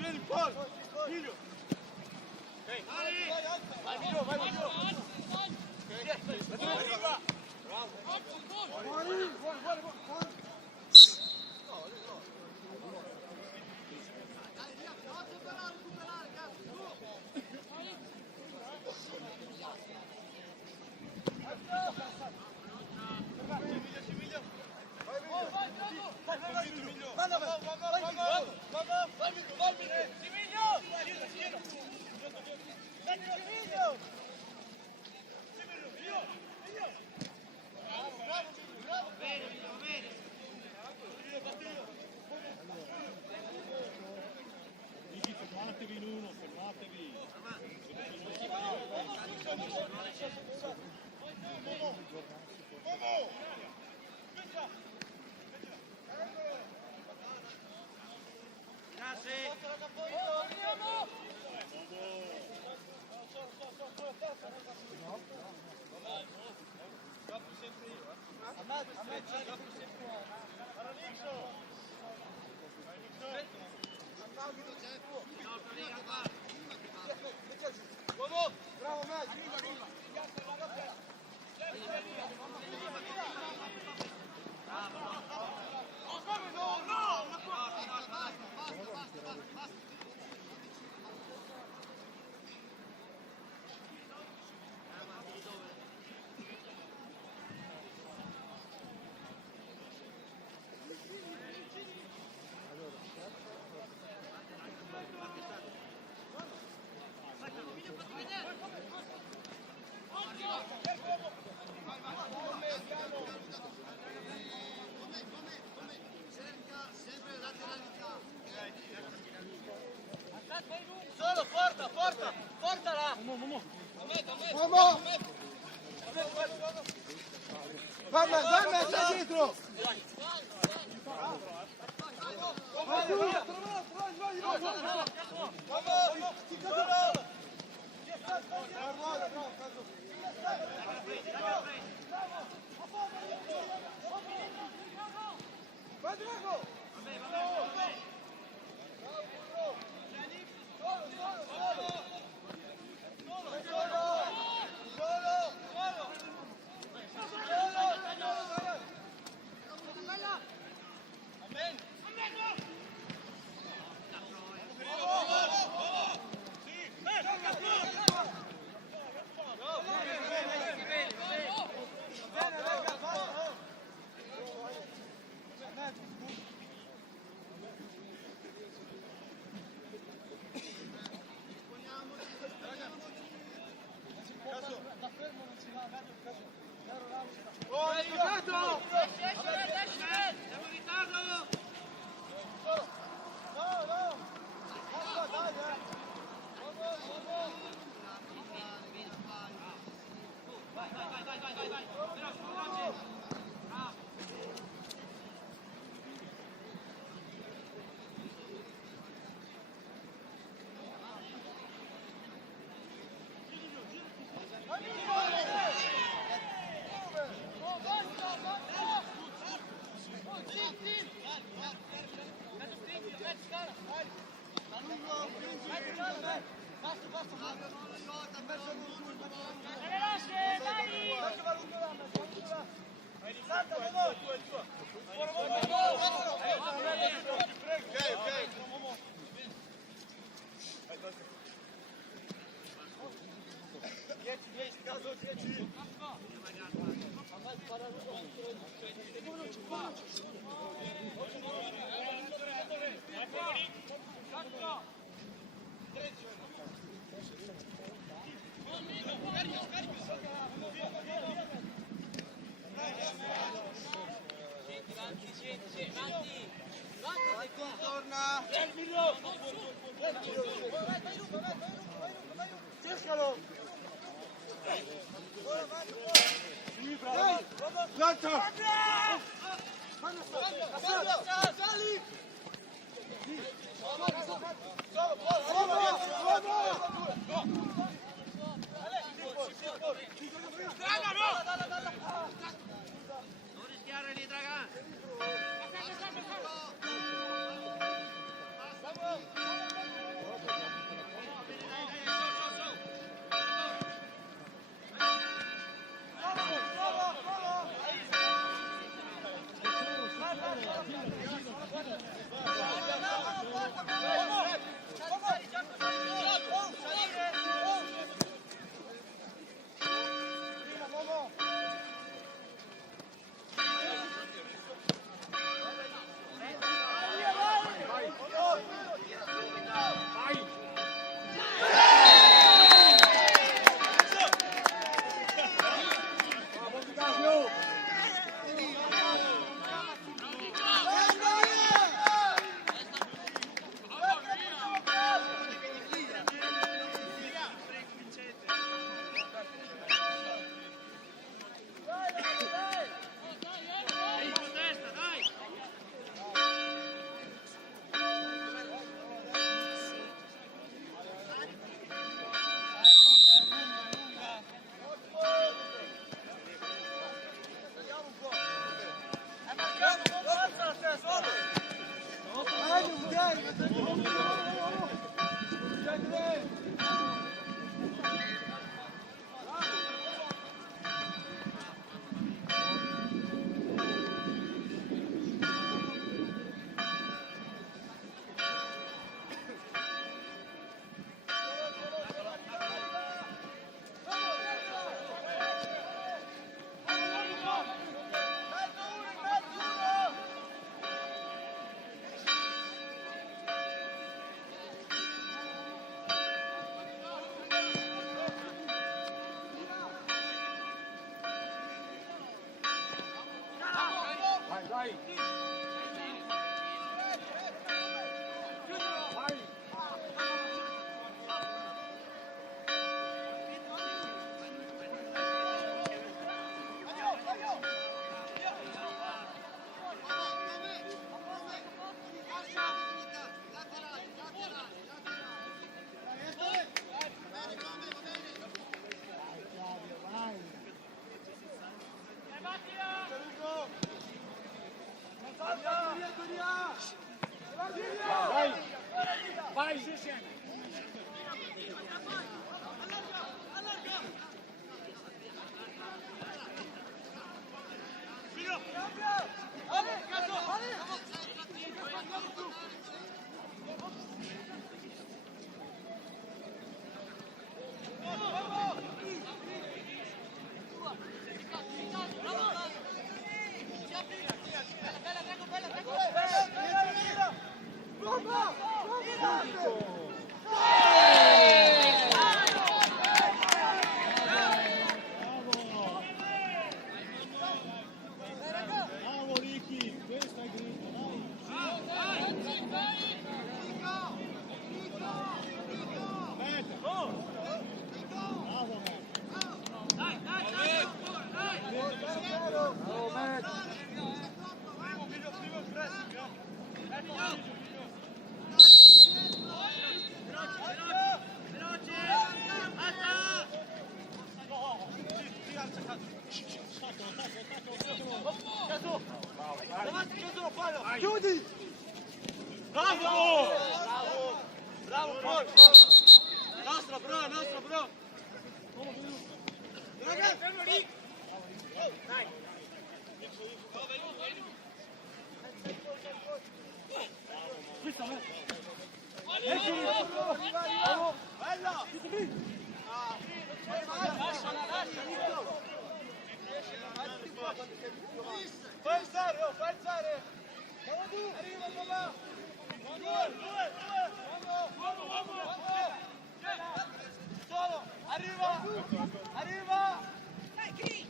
Vieni Paul, figlio! Vai Miglio, vai Miglio! Fermatevi in uno, fermatevi. Bravo, Matt! Davanti, chiudono, fallo! Chiudi! Bravo! Bravo, bro! Nostra, bro, nostra, bro! Ragazzi, fermo lì! Dai! Questa me! Bella! Fai alzare, fai alzare! Arriva papà! Solo! Arriva! Arriva! Dai, chi?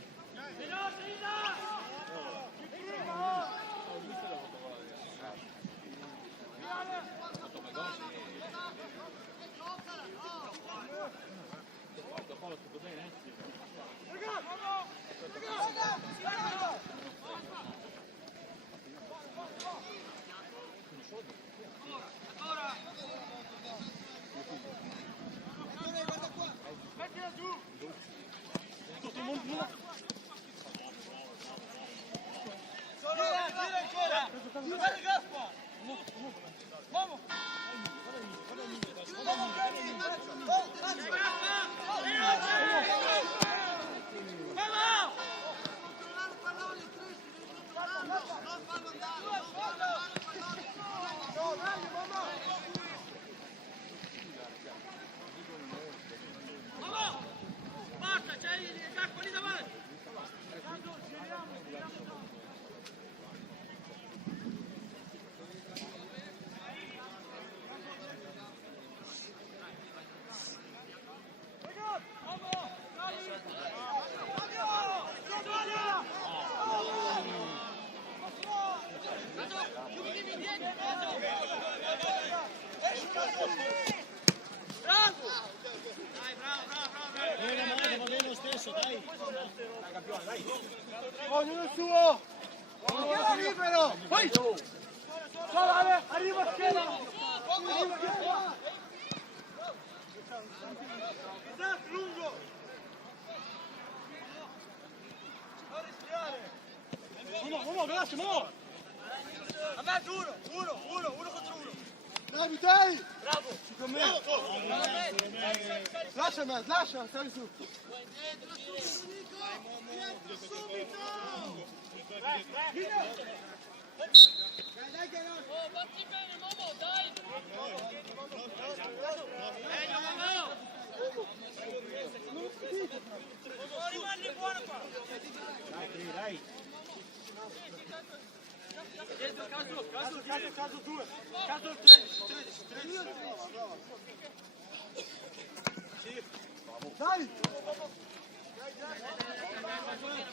Ognuno il suo! Arriva libero! Vai! Solo Ale, arriva a schiena! Arriva a schiena! Esatto, lungo! Non rischiare! Uno, veloce, uno! A me, uno contro uno! Bravi, dai! Bravo! Con me! Lascia, sali su! Dai, batti bene, Momo, dai! Meglio, Momo! Rimani buono qua! Dai! Caso 2! Caso 13! Sì! Dai! Bravo, va bene!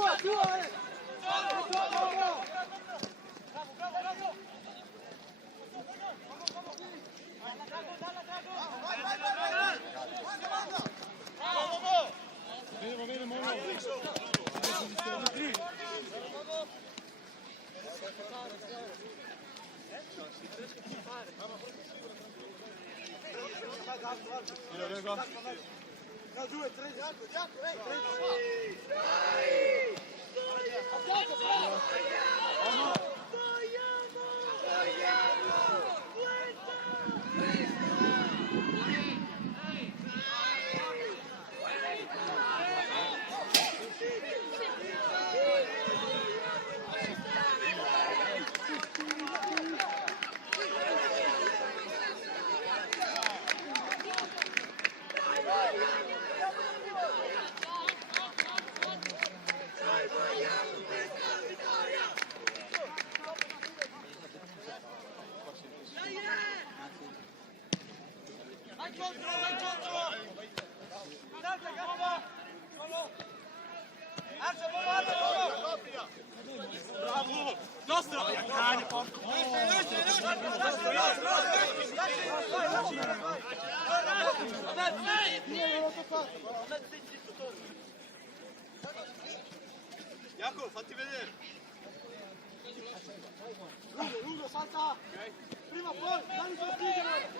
Tua! Bravo! Nostro! Cane, porco! Jacopo, fatti vedere! Lungo, salta! Prima poi, dai sul tigre!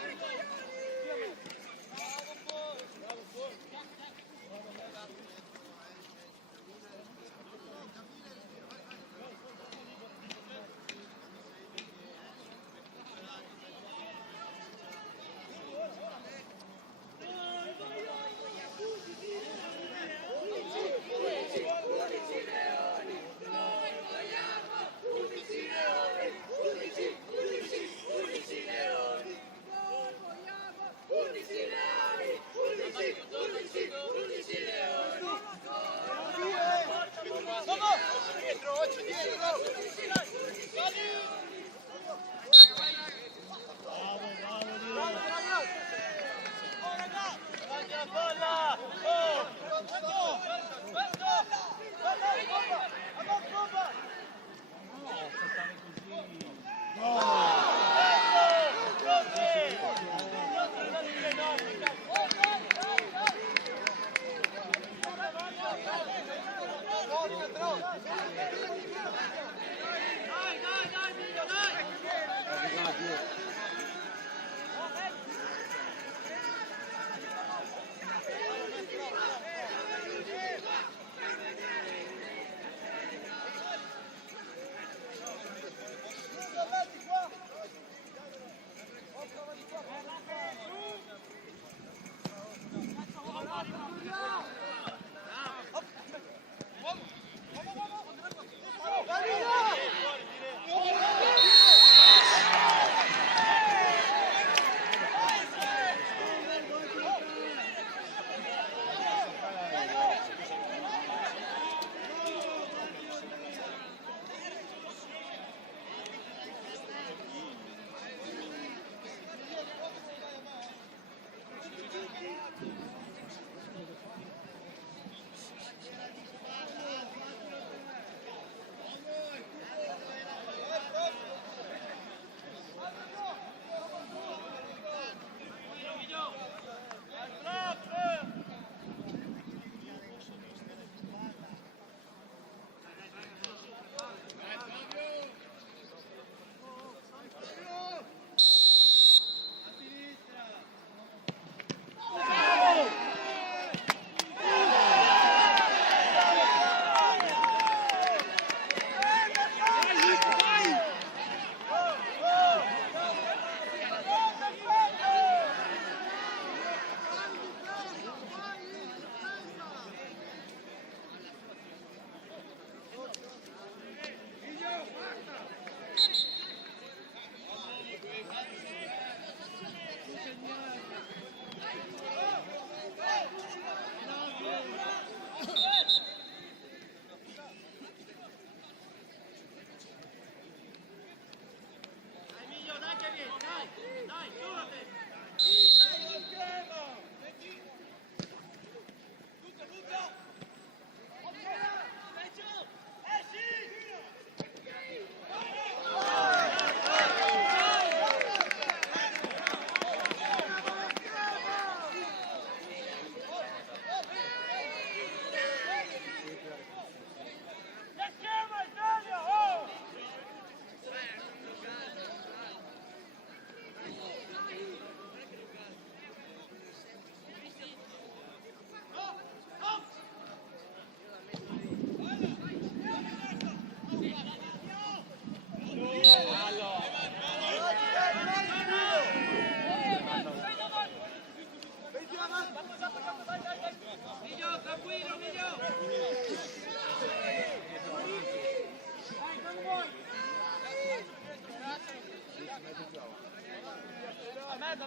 A mezzo,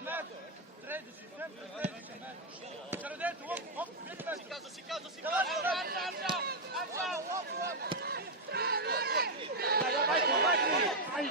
13, sempre 13. C'era dentro, vieni in mezzo. Si casa. Vai.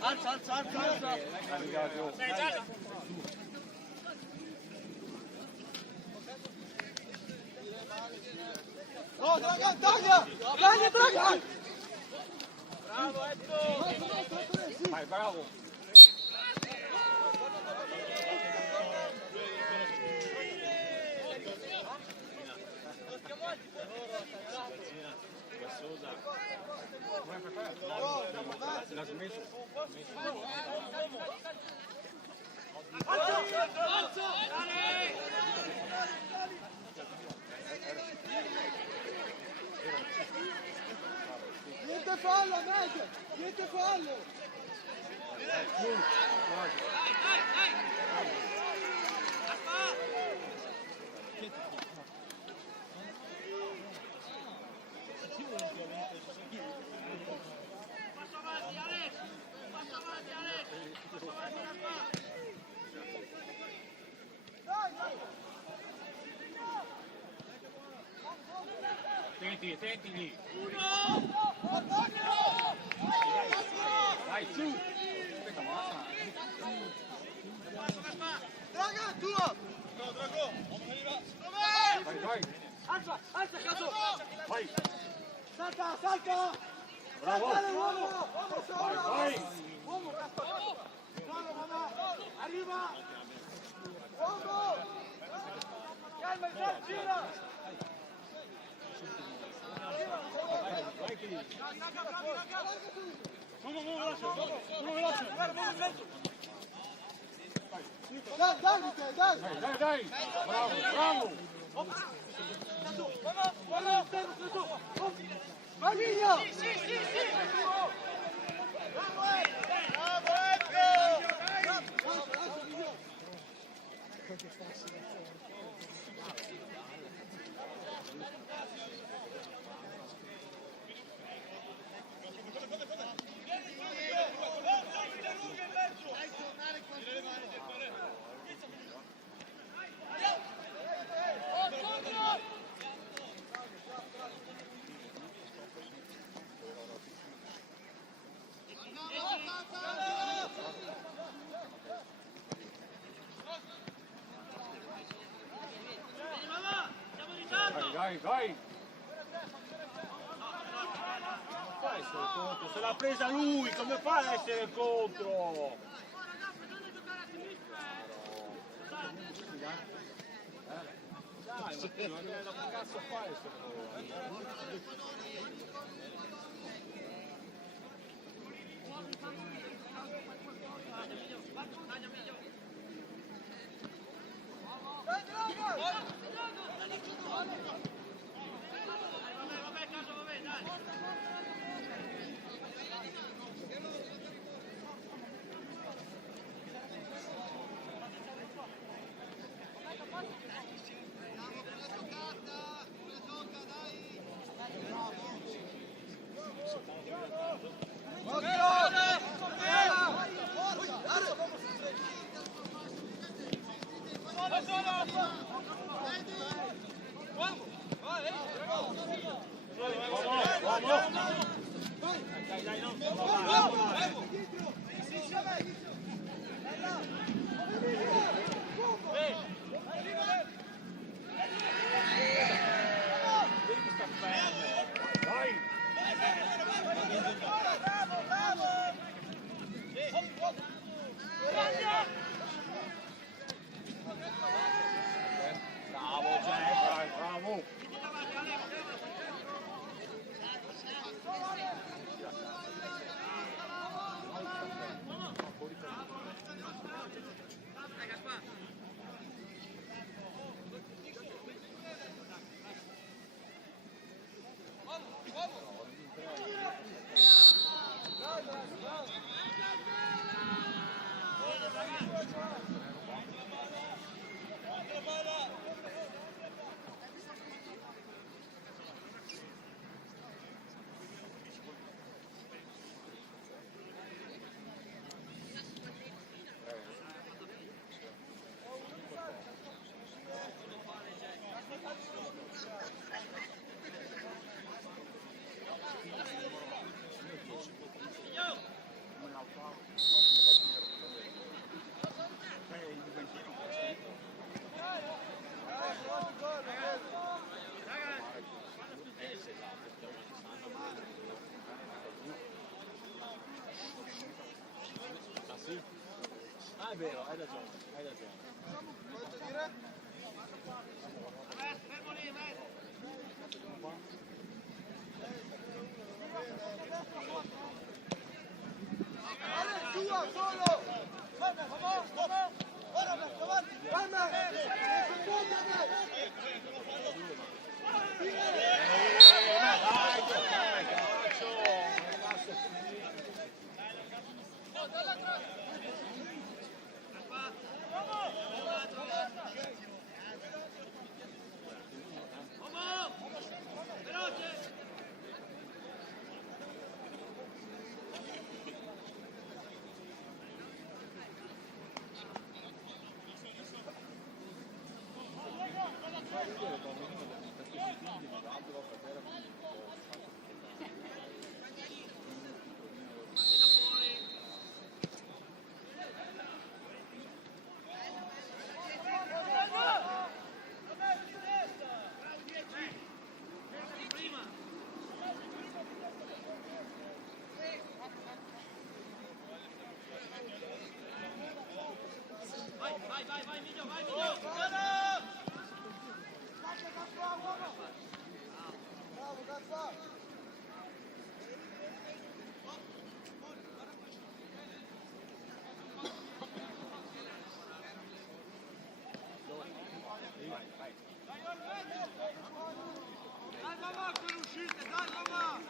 Alza. No, Dragan, taglia! Dragan! Bravo, Eddo! Vai, bravo! L'ha smesso. Niente fallo, Med! Niente fallo! Senti lì. Vai, su. Dragan, tuo! Vai. Alza, caso! Vai. Salta! Bravo. Dale, uomo! Vai. Uomo, bravo, mamma! Arriva! Uomo! Calma, gira! Uno veloce. Dai. Bravo. Vai via! Vai. Fai essere contro, se l'ha presa lui, come fa ad essere contro? Dai, ma che cazzo fa essere contro? Ah, è vero, hai ragione, hai ragione. Quanto dire? Sua, solo! Dai, giocare, calcio! Rimasto qui. Bravo, Gaspar! Dai mamma, per uscite, dai mamma!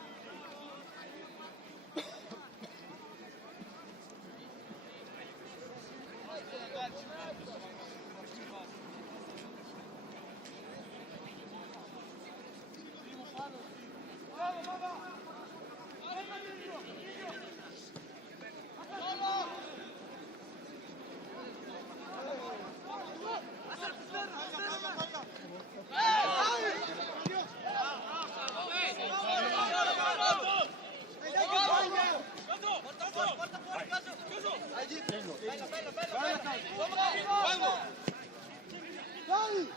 Bravo mamma! Dai!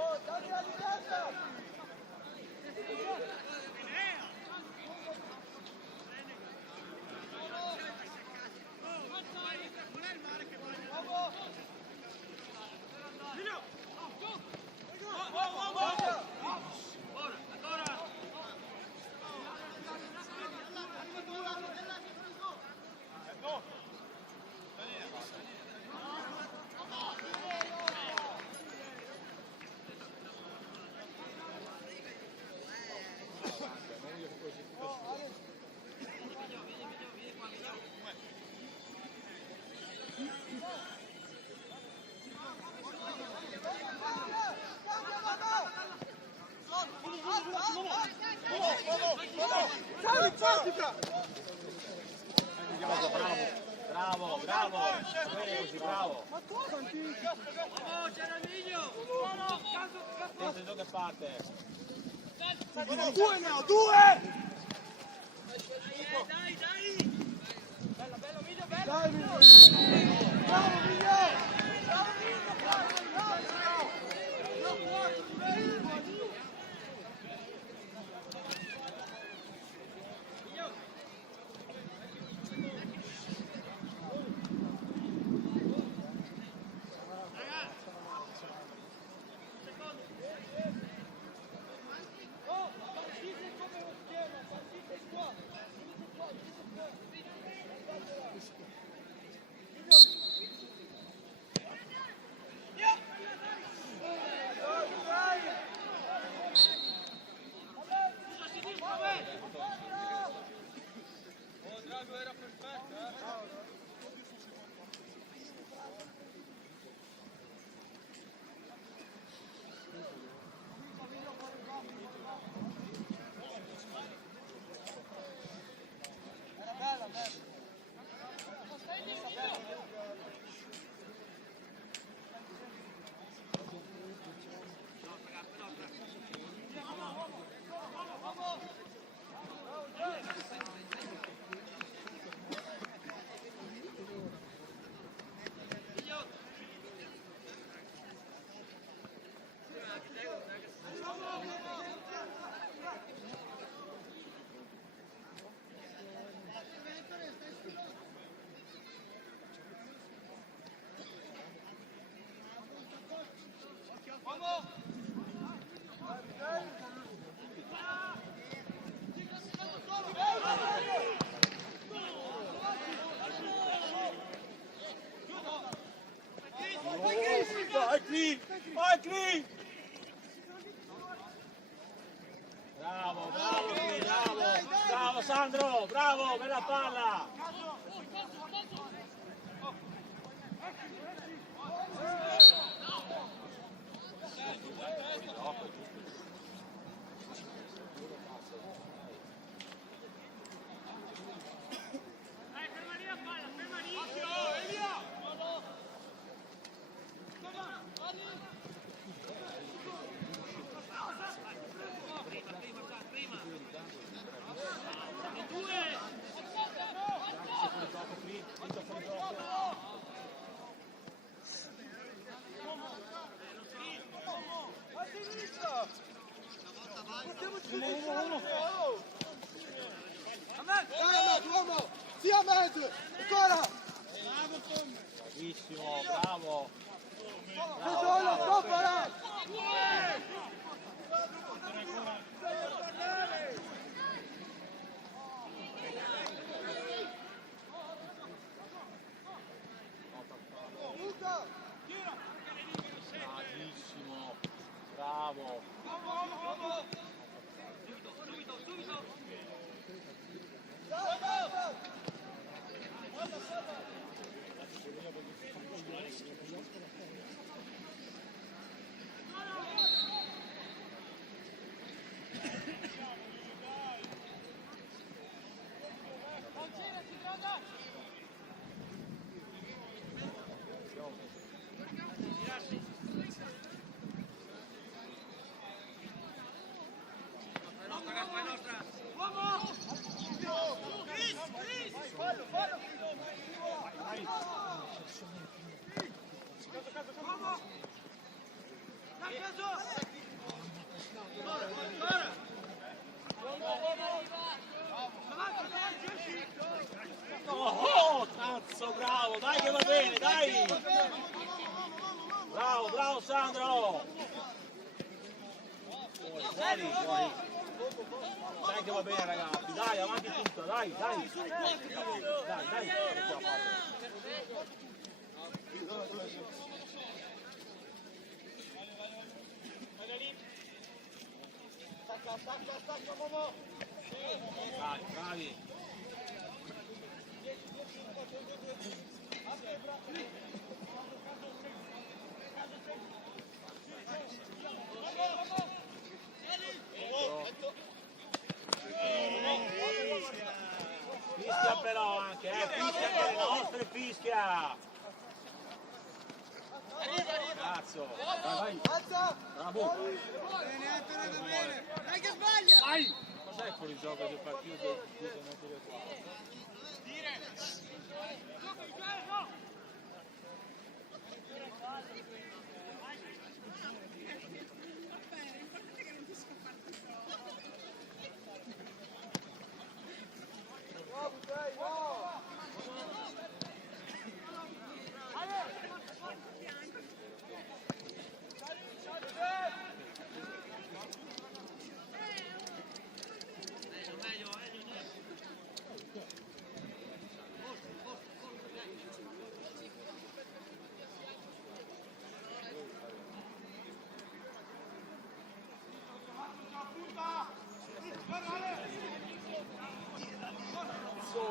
Oh, dammi la distanza! Bravo, bravo! Bene così, bravo! Ma tu quanti? Attenzione che parte! Due ne ho, due! Dai, Miglio! Bravo, Miglio! Bravo, Miglio! Bravo, bravo, bravo, bravo Sandro, bravo, bella palla. Sì, a mezzo! Ancora! Bravissimo, bravo. Solo, stoppala! Bravissimo, bravo. Oh, cazzo, bravo, dai che va bene, dai! Bravo, bravo Sandro! Fuori, fuori. Dai che va bene ragazzi, dai, avanti tutta, dai, dai! Dai, dai! Dai, bravi! Fischia però anche, fischia per le nostre, fischia! Cazzo! Vai, Alza! bravo! Bene! Dai che sbaglia! Vai! Cos'è fuori gioco di partito?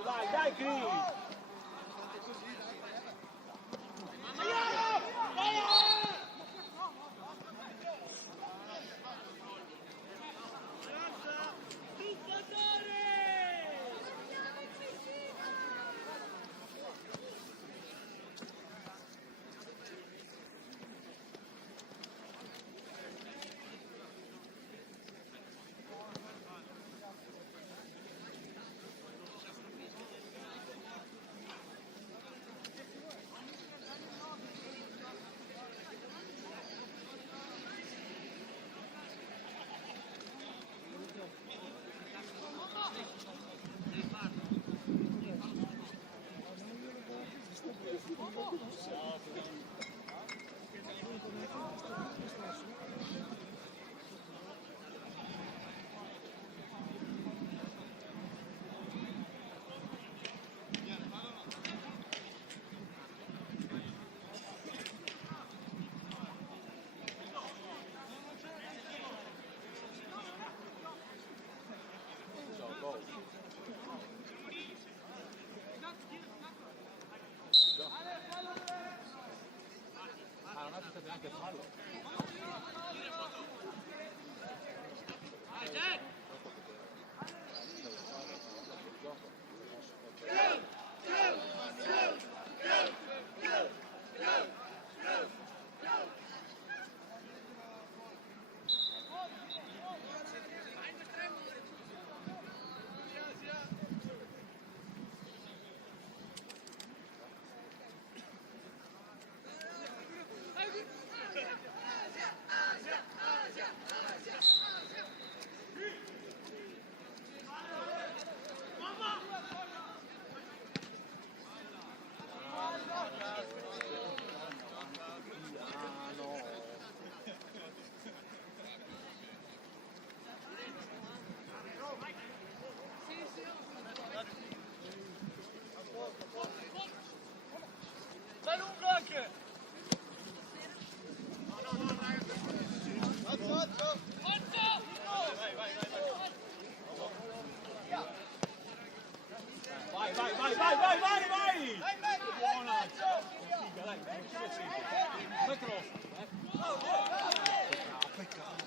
Dai, dai, Chris! Vai, vai, vai, vai, vai, vai, vai! Buona! Figa, dai, fai cross. Peccato.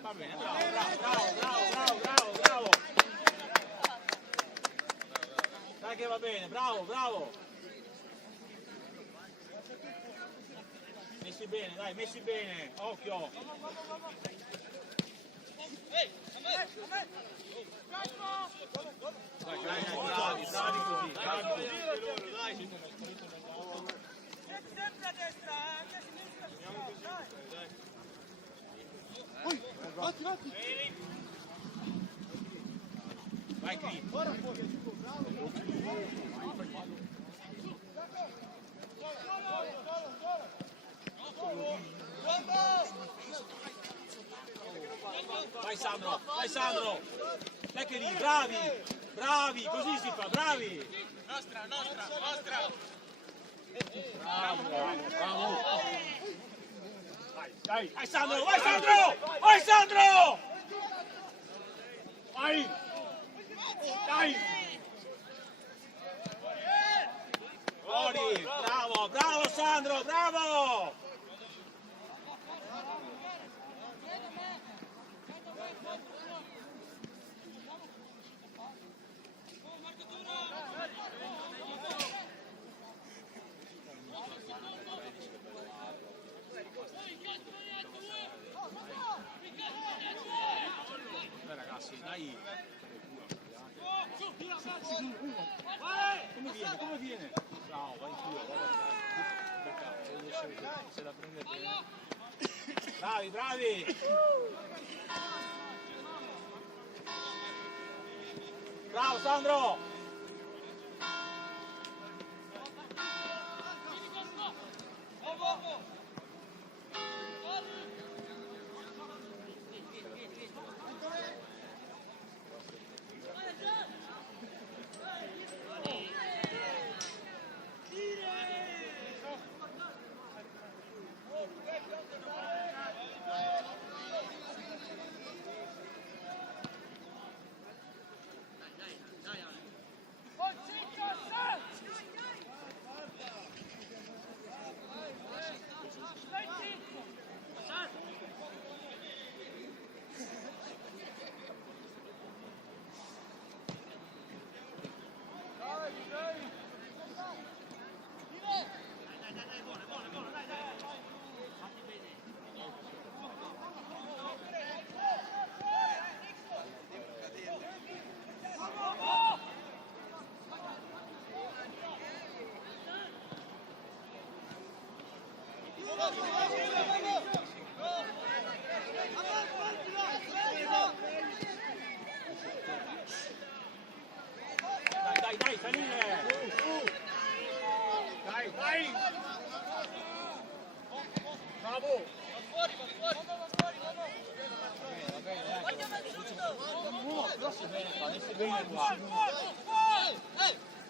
Va bene, bravo, bravo, bravo, bravo, bravo, bravo. Dai che va bene, bravo, bravo. Messi bene, dai, messi bene, occhio. Dai, dai, bravi, bravi così, bravi così. Sempre a destra, anche a sinistra. Vatti, vatti. Vai qui. Vai Sandro, vai Sandro. Dai che lì, bravi, bravi, così si fa, bravi. Nostra, nostra, nostra. Bravo, bravo, bravo. Dai, vai Sandro, vai Sandro! Vai Sandro! Vai! Dai! Fuori! Bravo, bravo Sandro, bravo! Ragazzi, dai! Come viene? Come viene? Bravo, vai in culo, se la prende bene. Bravi, bravi! Bravo Sandro! Dai, dai, salire! Dai, dai! Bravo! Va bene, però si bene qua, messi bene qua.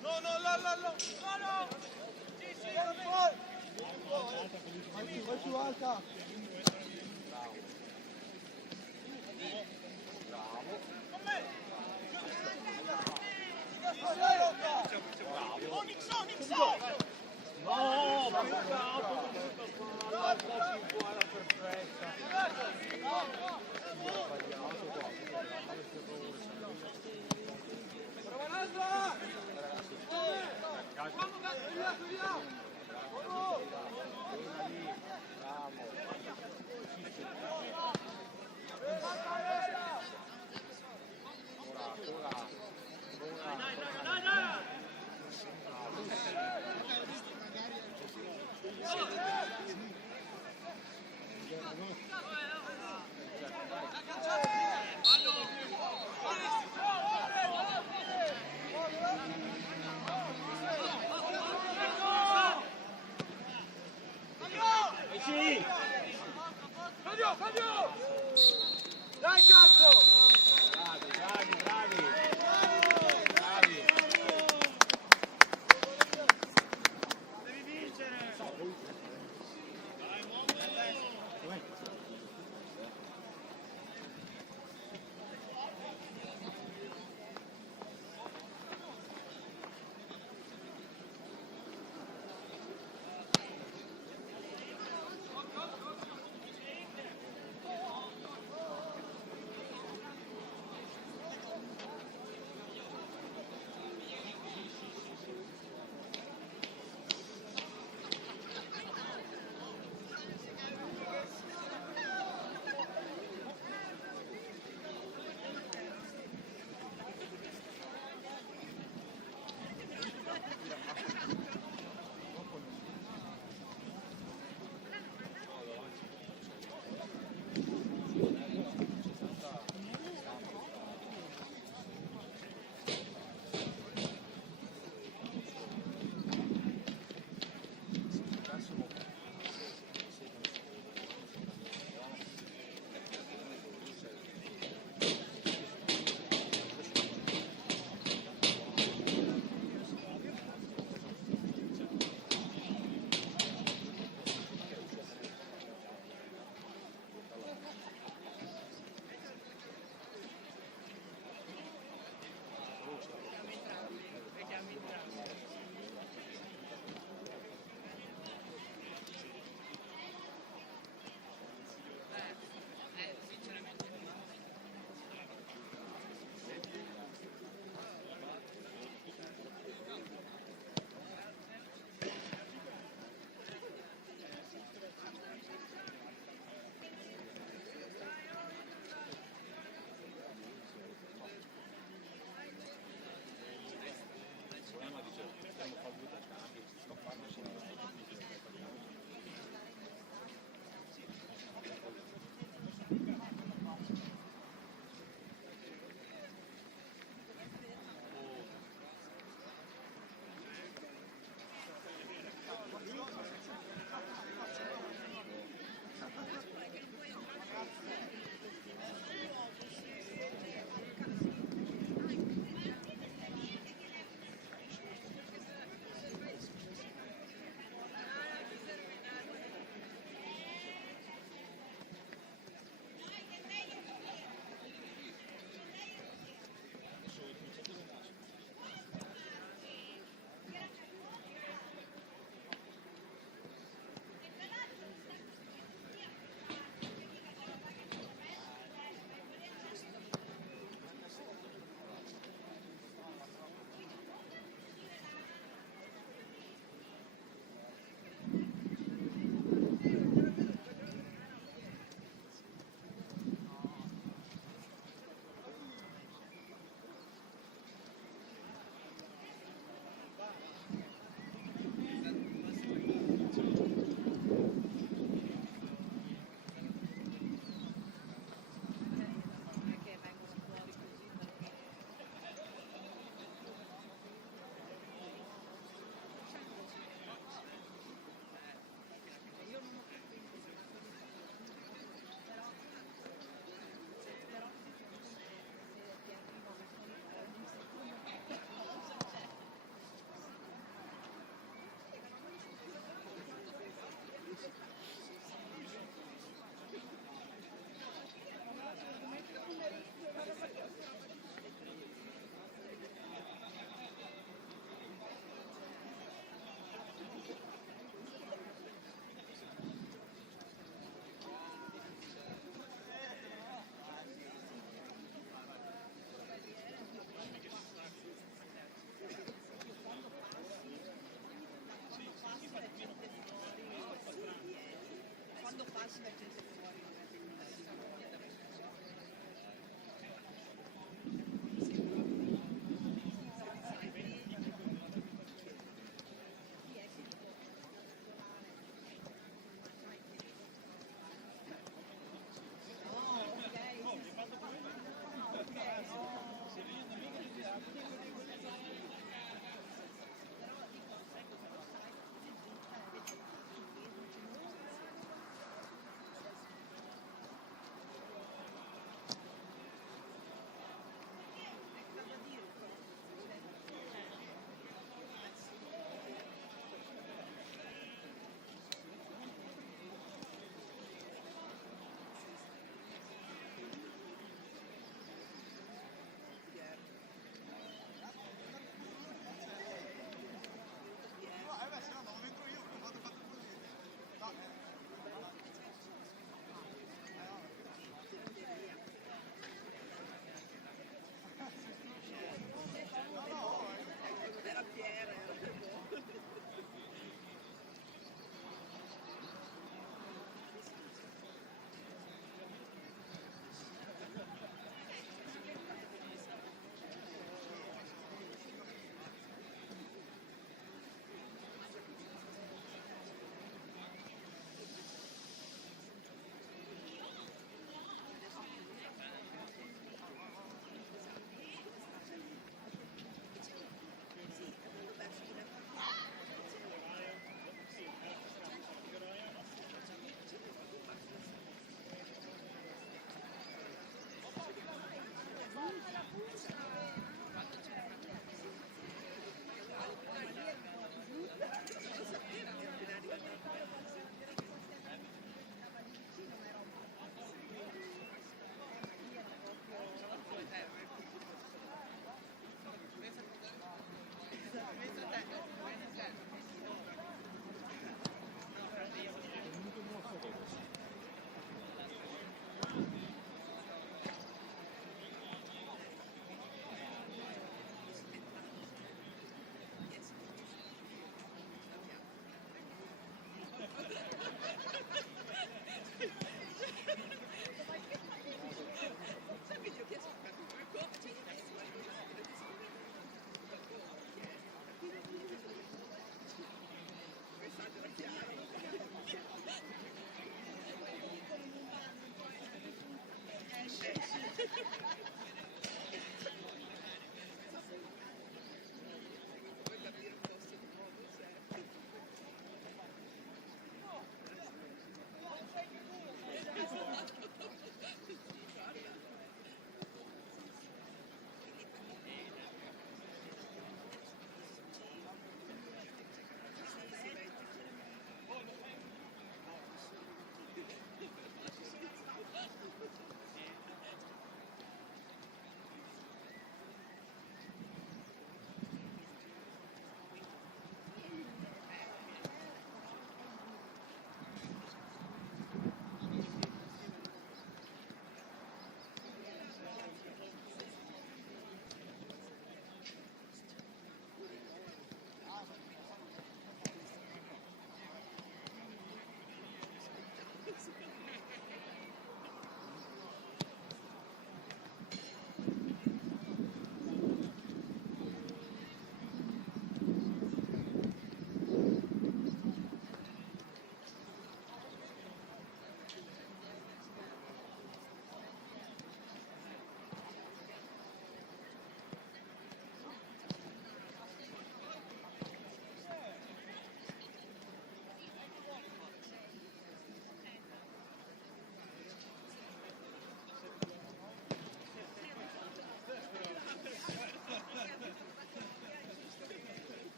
No, no, no, no, no. No, sì, sì, vai più alta. No, ma la perfetta. Eccoci! Fabio, Fabio! Dai, cazzo! Bravi, bravi, bravi! Bravi! Devi vincere!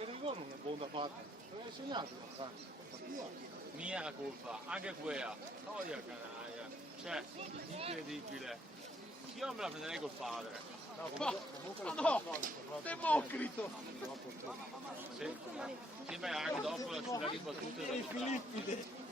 che rigore non è buona fatta. Avevi segnato la fa. Mia la colpa, anche quella. Odia canaglia. Cioè, incredibile. Io me la prenderei col padre. No! Democrito! Sì. Sì, beh, anche dopo la ribattuta del Filippide!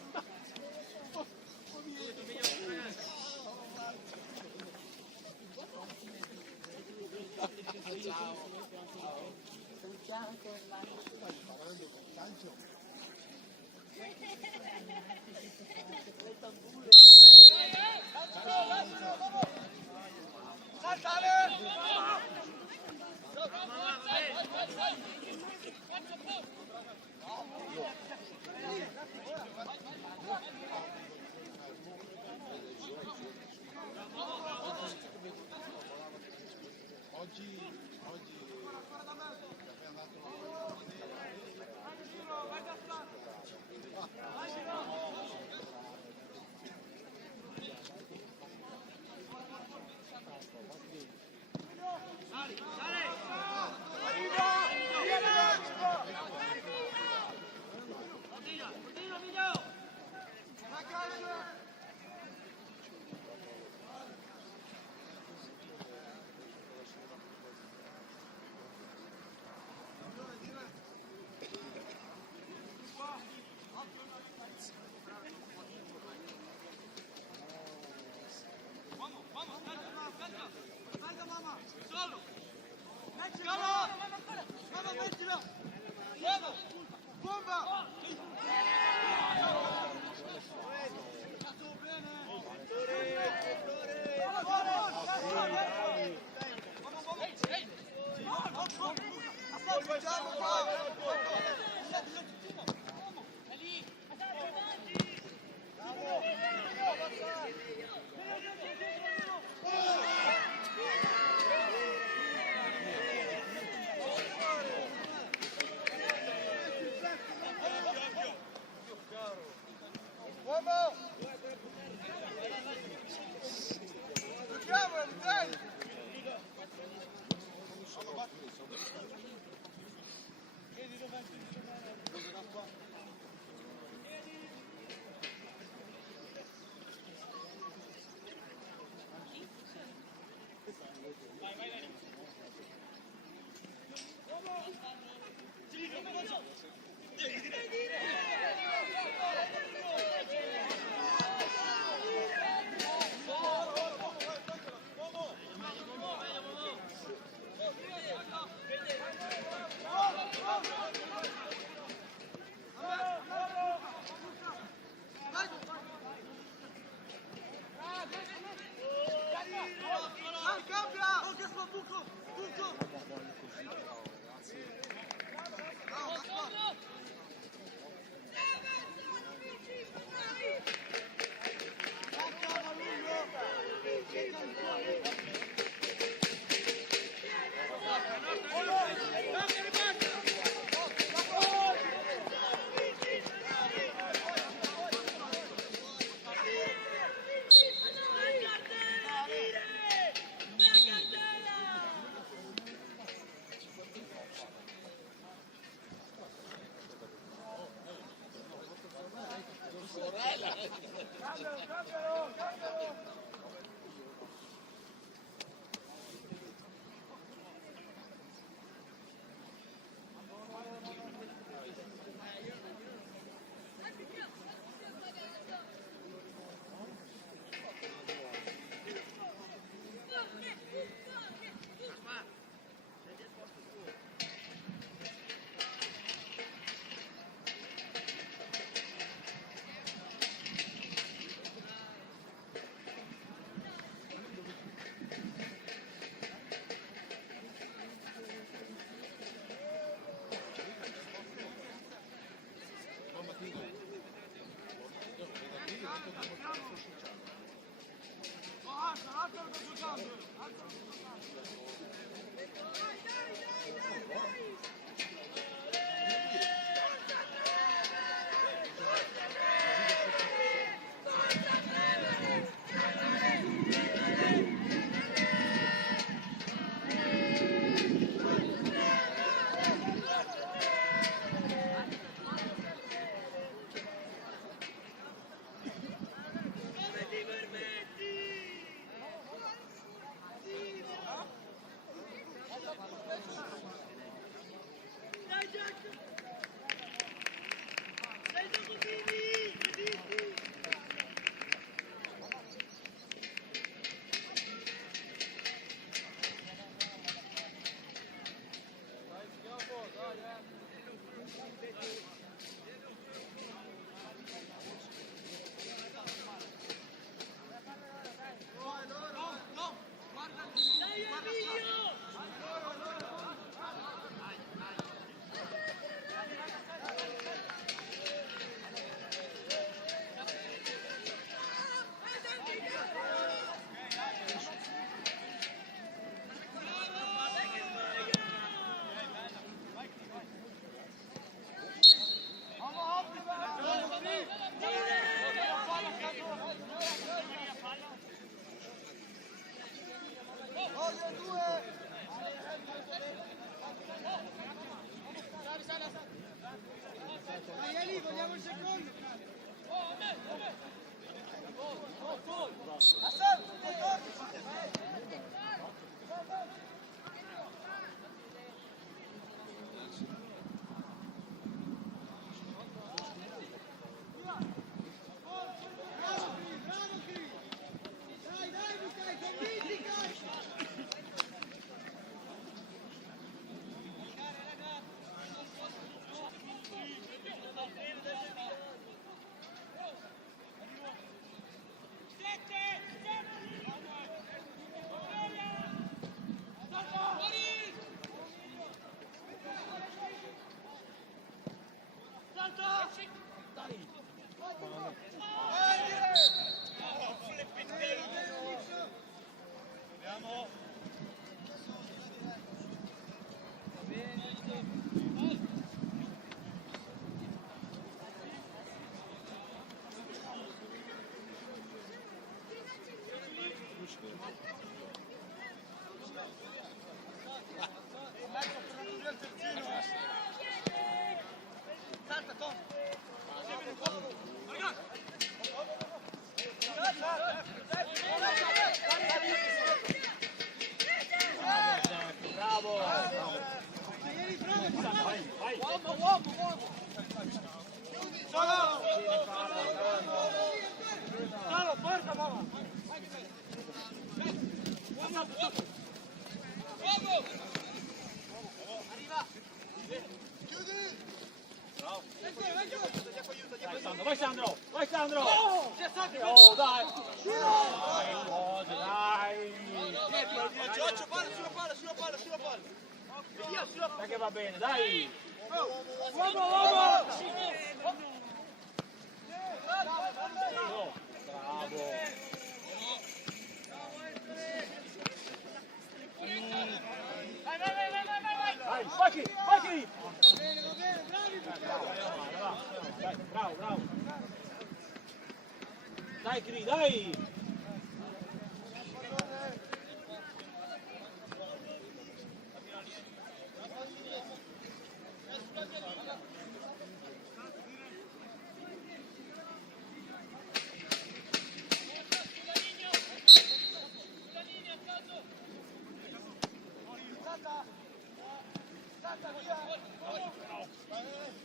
Vai Sandro! Vai Sandro! Oh dai! Dai! Giorgio, sulla palla! Dai che va bene, dai! Uomo! Bravo! Vai, Pacchi! Dai, bravo! Dai, Cri, dai!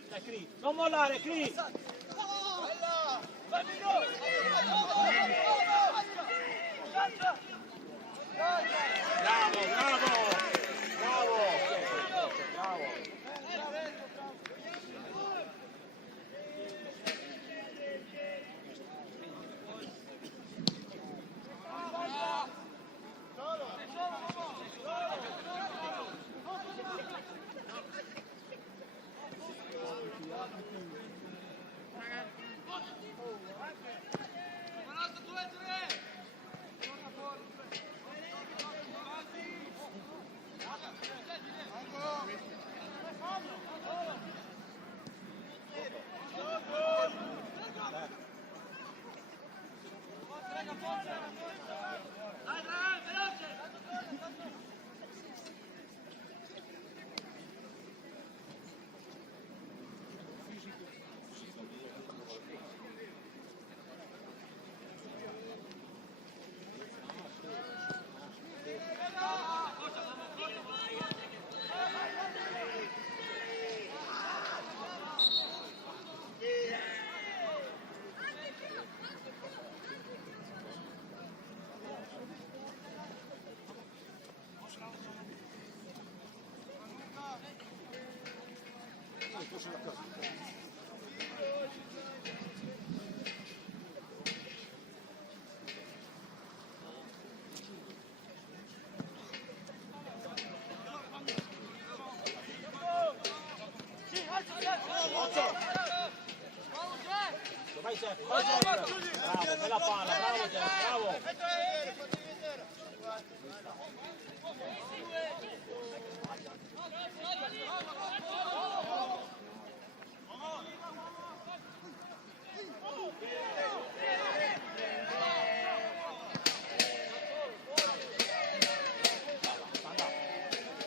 Dai, Cri, non mollare, Cri! Vai Jeff, bravo, bella palla, bravo Jeff, bravo.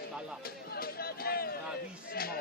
Dalla, bravissimo.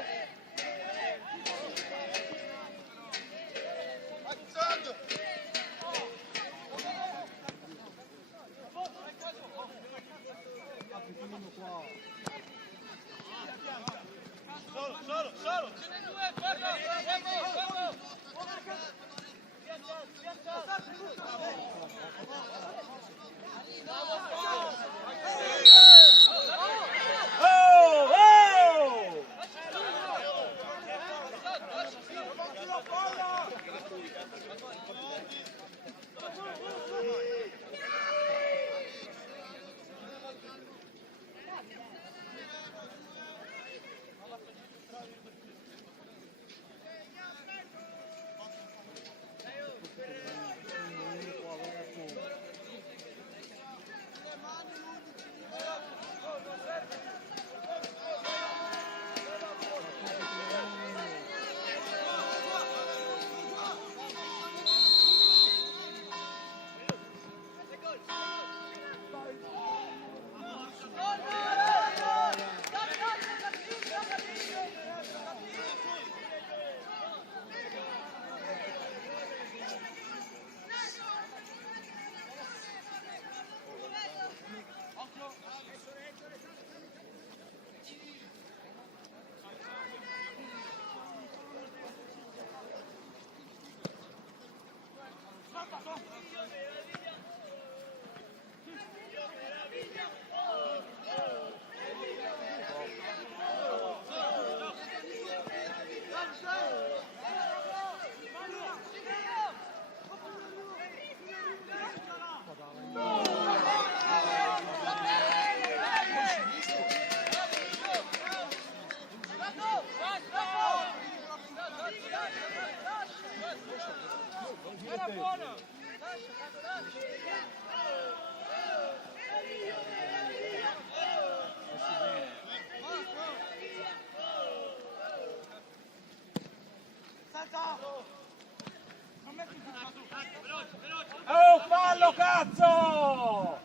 Oh, fallo, cazzo!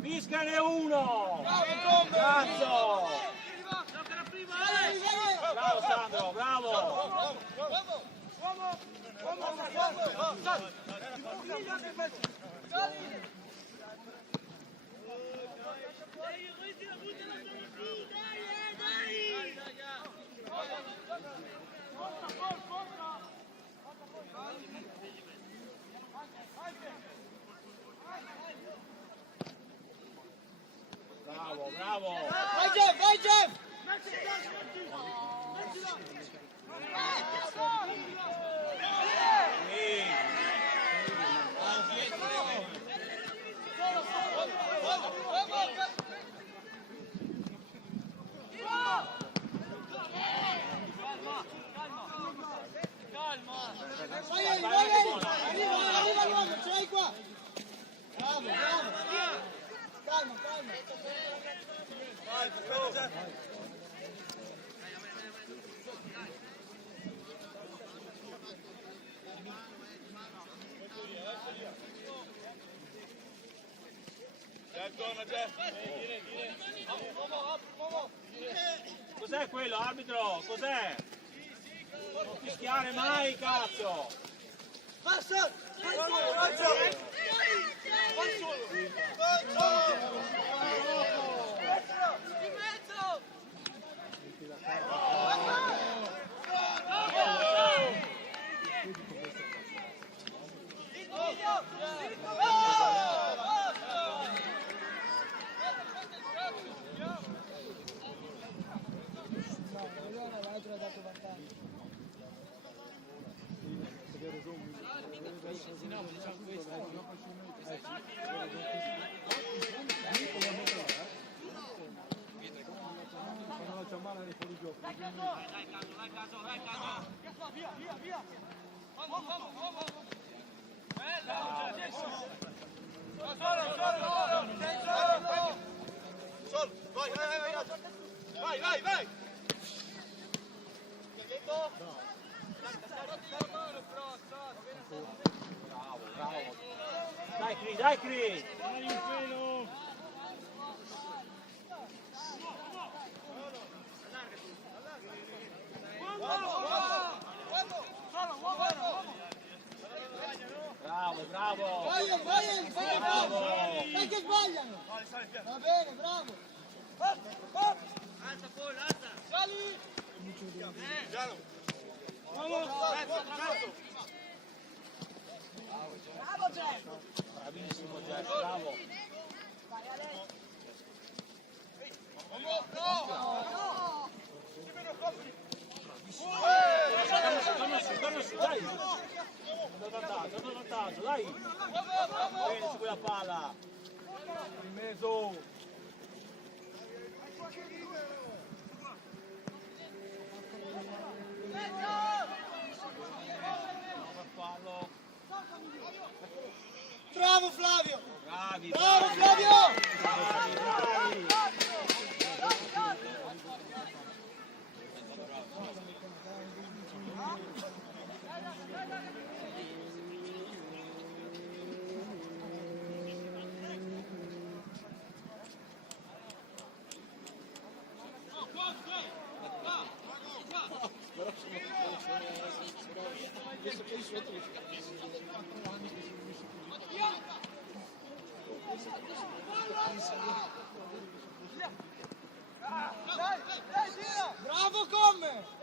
Fiscane uno! Cazzo! Bravo Sandro, bravo! Bravo, bravo! Vai Jeff, vai Jeff! Arriva l'uomo, ce l'hai qua! Bravo, bravo! Calma, calma! Vai, perfetto, Cos'è quello, arbitro? Cos'è? Non fischiare mai, cazzo! Passa! Dai Cri, dai Cri! Bravo, bravo! Vai, Bravo! dai che sbagliano! Va bene, bravo! Alza poi, alza! Sali! Bravo Jeff! Bravissimo Jeff, bravo! Torna su, dai! Dal vantaggio, dai! Bene su quella palla! In mezzo! Fallo! Bravo Flavio! Bravi! Bravo Flavio! Bravi! Bravo Come!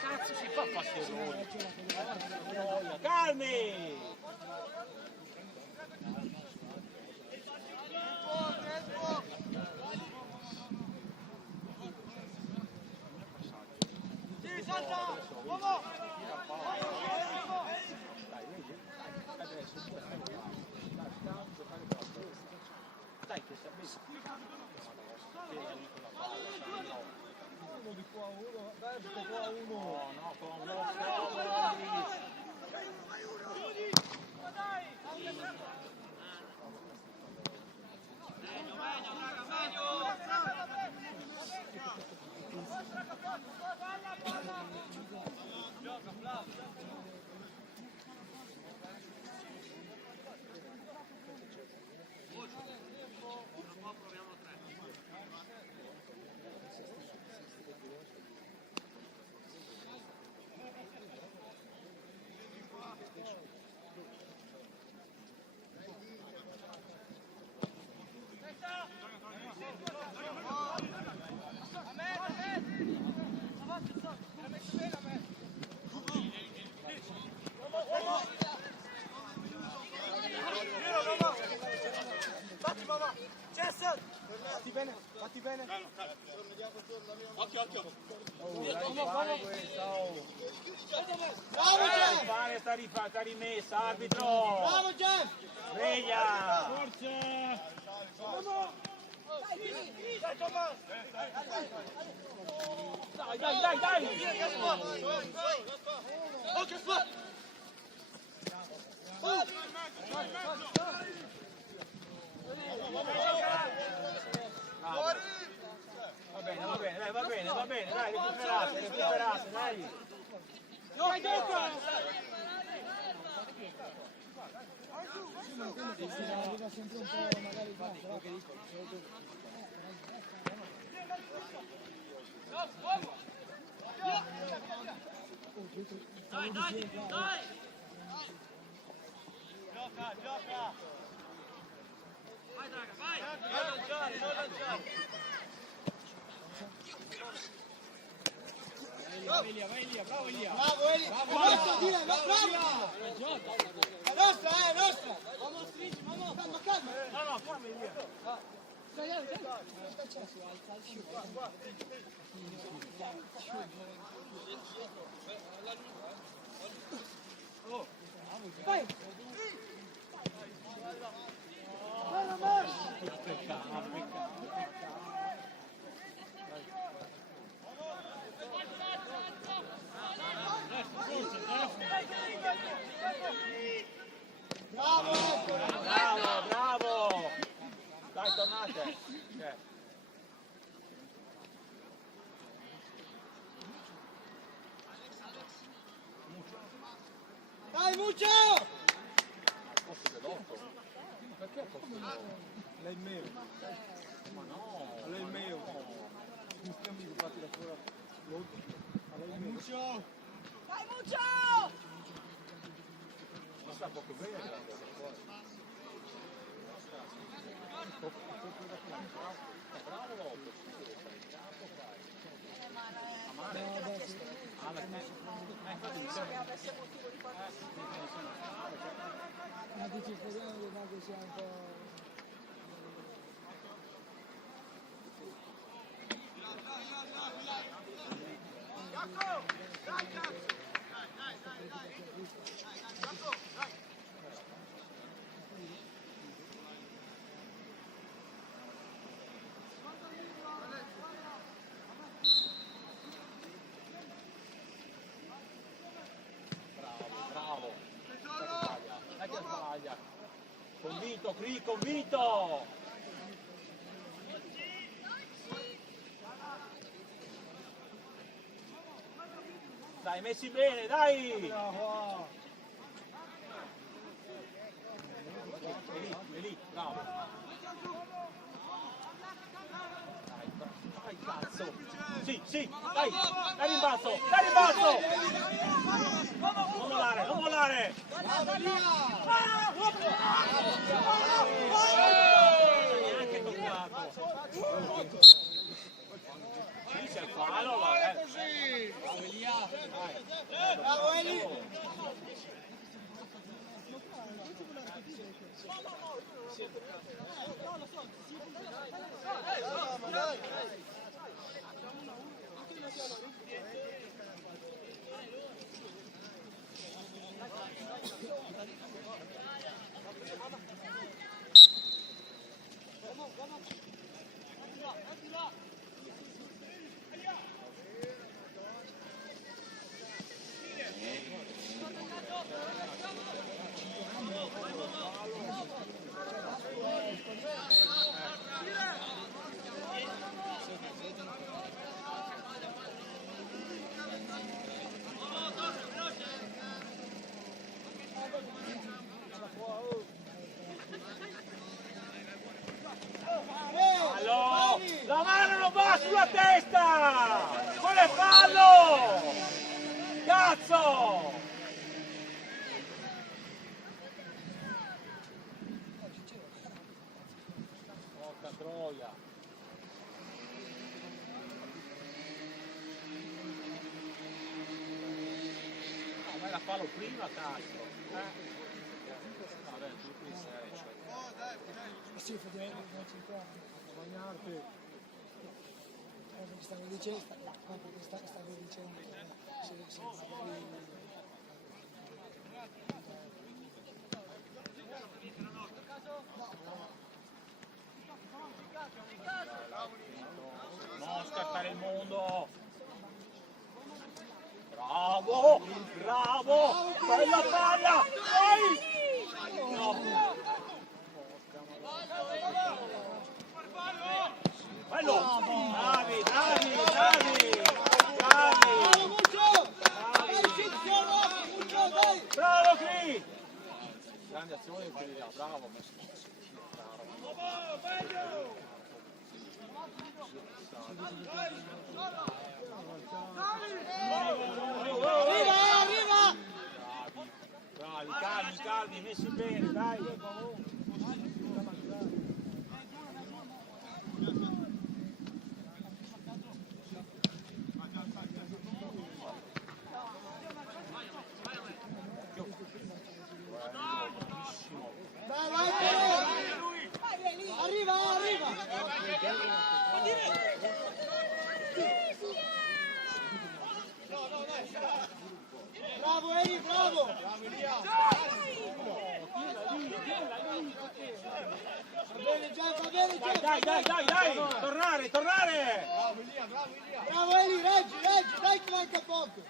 Cazzo si fa questi errori? Calmi! Sì, salta! Uomo! Dai che sapessi. Uno di qua, uno, destra qua, uno. No, con lo Fatti bene. Occhio, occhio. Bravo Jeff! Fare sta rimessa, arbitro! Bravo Jeff! Sveglia! Forza! Dai! Occhio, spot! Va bene, dai, recuperate, dai! Dai, gioca! Arriva sempre un po' magari qua, però che dico, Dai! Gioca! Vai, Draga, vai! Non lanciare! vai Elia, bravo Elia. Bravo Elia! Bravo! È nostra, è nostra! Vamos, stringi, vamos! Calma! No, qua mi via! Vai! Bravo! Dai, tornate! Dai, Muccio! Perché lei il mio? Ma no! Lei il mio. Mi sembra che fatti da fuori. Lei il mio. Vai, Muccio! Ma sta poco bene che la presa fuori. Bravo Lopez, Ma dici speriamo che Mago sia un po'. Bravo! Dai che sbaglia! Convinto! Dai, messi bene, dai! Lì, bravo! Dai, cazzo! Sì, dai rimbalzo! Non mollare! Neanche toccato. Lì c'è il palo, vabbè. Bravo Eli! La mano non va sulla testa! Quello è fallo! Cazzo! Porca troia! Ma era fallo prima, cazzo! Vabbè, tu qui sei, cioè. Sì, effettivamente non ci qua, bagnarti. Perché stavo dicendo, stavo dicendo se magari... Non scattare il mondo! Bravo! Bravo! Bella palla! Vai! No! Bello! Bravi, bravi, bravi! Bravi! Bravo qui! Grande azione di quelli là, bravo! Arriva! Bravi, calmi, calmi, messi bene, dai! Bravo Eli, bravo! Va bene Gianni! Dai! Tornare! Bravo Eli, reggi, dai che manca poco!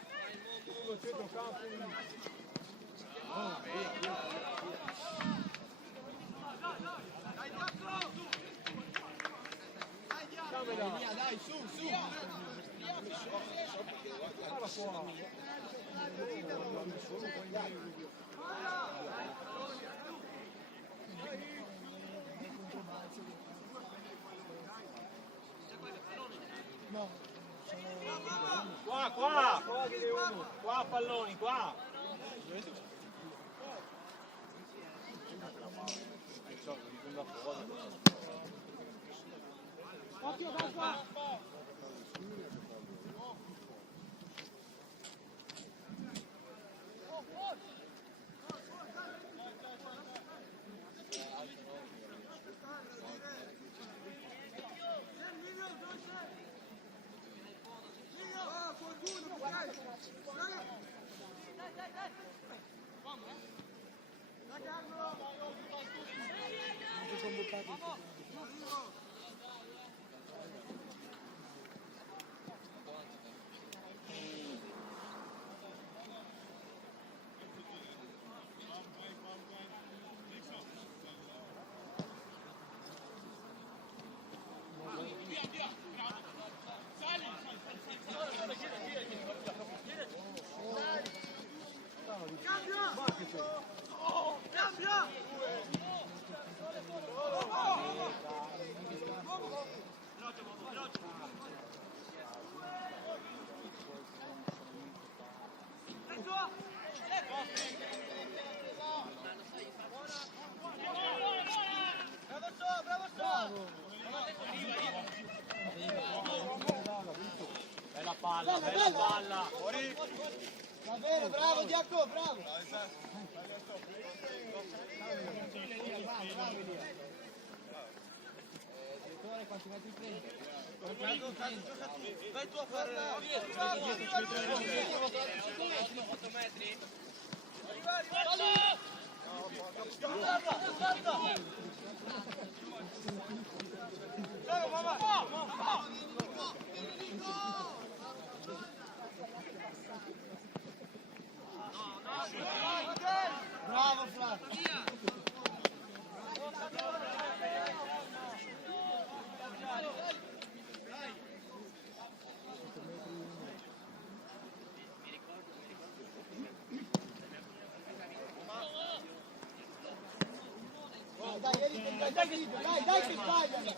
Dai, su! No, Qua palloni, qua! Occhio, vai qua! sono buttati. palla, bella palla. Va bene, bravo Giacomo, bravo. Direttore, quanti metri prendi? Vai tu a fare... 8 metri. Bravo Flavio. Dai che sbagliano!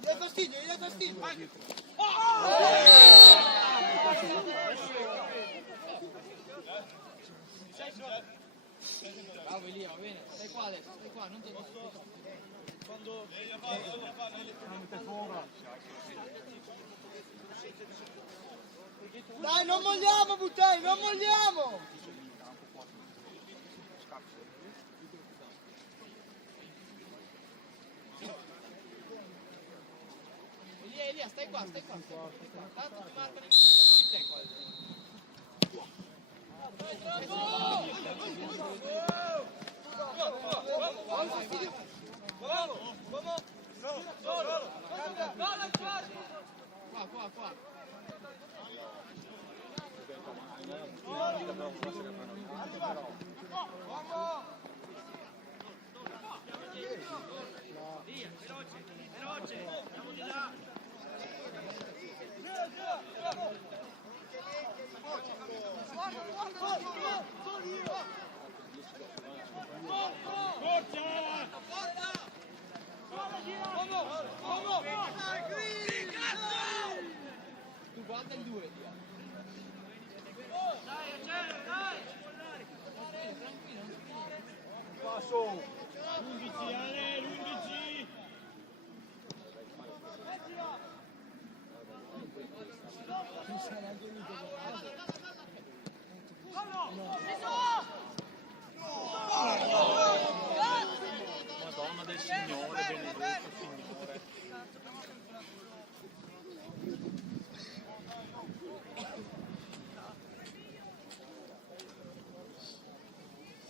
Dai fastidio, gli dai fastidio! Bravo Elia, va bene, stai qua adesso, stai qua, non ti quando dai, non molliamo Buttai, non molliamo! Elia, stai qua, stai qua. Tanto ti marcano in te qua. Qua. Veloce, andiamo di là. Tu guarda il 2 dai, accelera, dai! Passo! 11 Ale, 11! Madonna del Signore, benedetto Signore.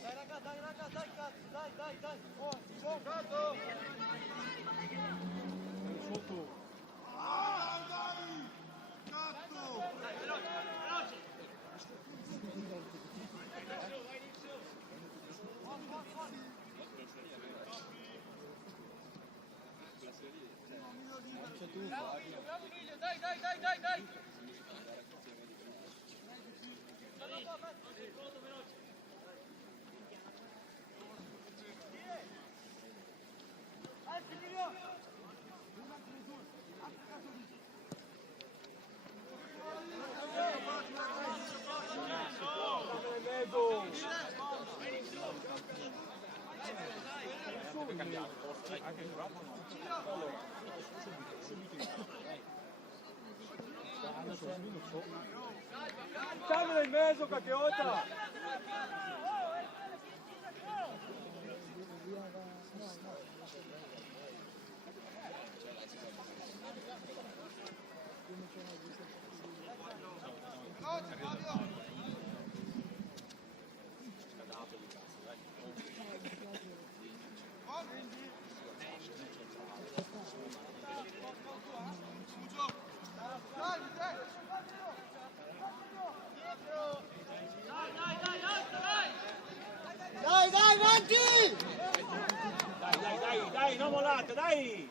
Dai raga, dai cazzo, dai. Oh, cazzo! Sotto! Dai, veloce! Bravo Emilio, dai! Stanno nel mezzo, cacchiota! Dai, avanti! Dai, non mollate, dai!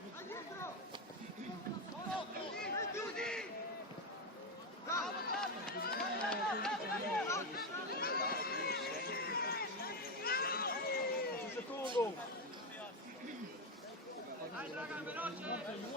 Un secondo! Dai, raga, veloce!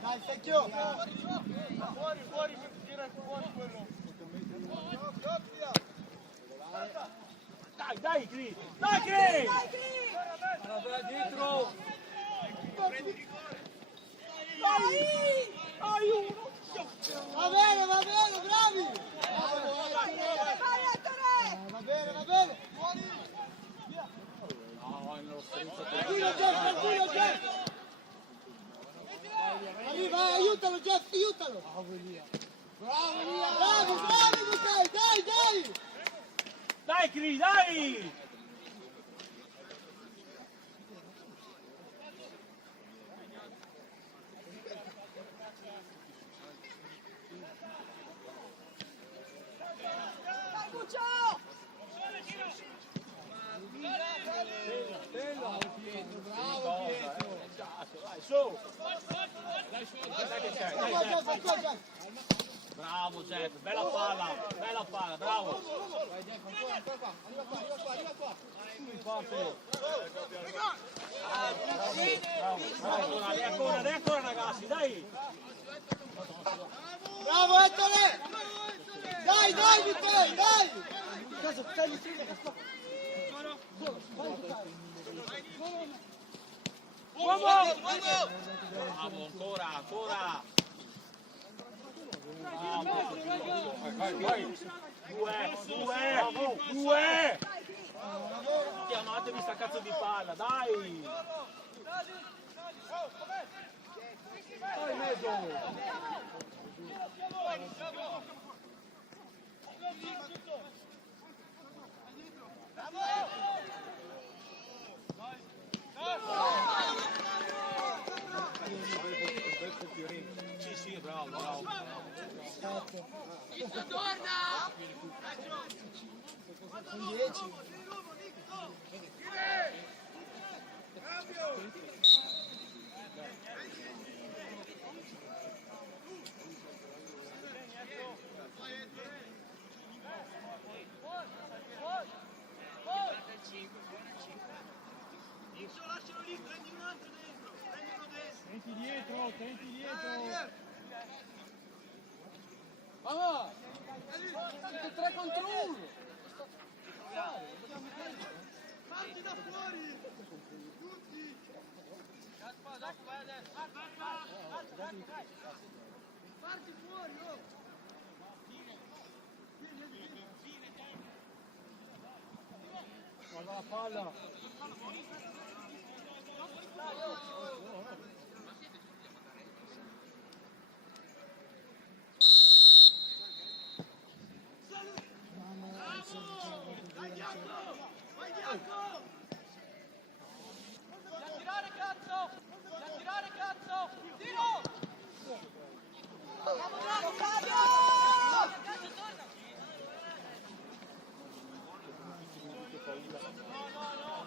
Dai, secchio! Fuori, tira fuori quello! Dai, Cri! Dai, Cri! Guarda dietro! Dai, uno! Va bene, bravi! Va bene! Fuori! No, non Tranquillo Jeff! Arriva, aiutalo Jeff, aiutalo! Bravo Elia! Bravi, dai! Dai, Cri, dai! Bravo Pietro! Dai, su! Dai, bravo Jeff, bella palla, bravo! Vai Jeff, ancora qua! Arriva qua! Forte! Bravo, dai ancora ragazzi, dai! Bravo Ettore! Dai Michele, dai! Caso, stai vicino che sto... Bravo, ancora! Vai! Due! Chiamatevi sta cazzo di palla, dai! Vai in mezzo! Sì, bravo. Con 10. Lascialo lì, prendi un altro dentro, prendi uno dentro. Senti dietro! Ah! Siete 3 contro 1! Parti da fuori! Tutti! Parti fuori, oh! Guarda la palla! Vai Diaco! Da tirare cazzo! Tiro! Bravo Fabio!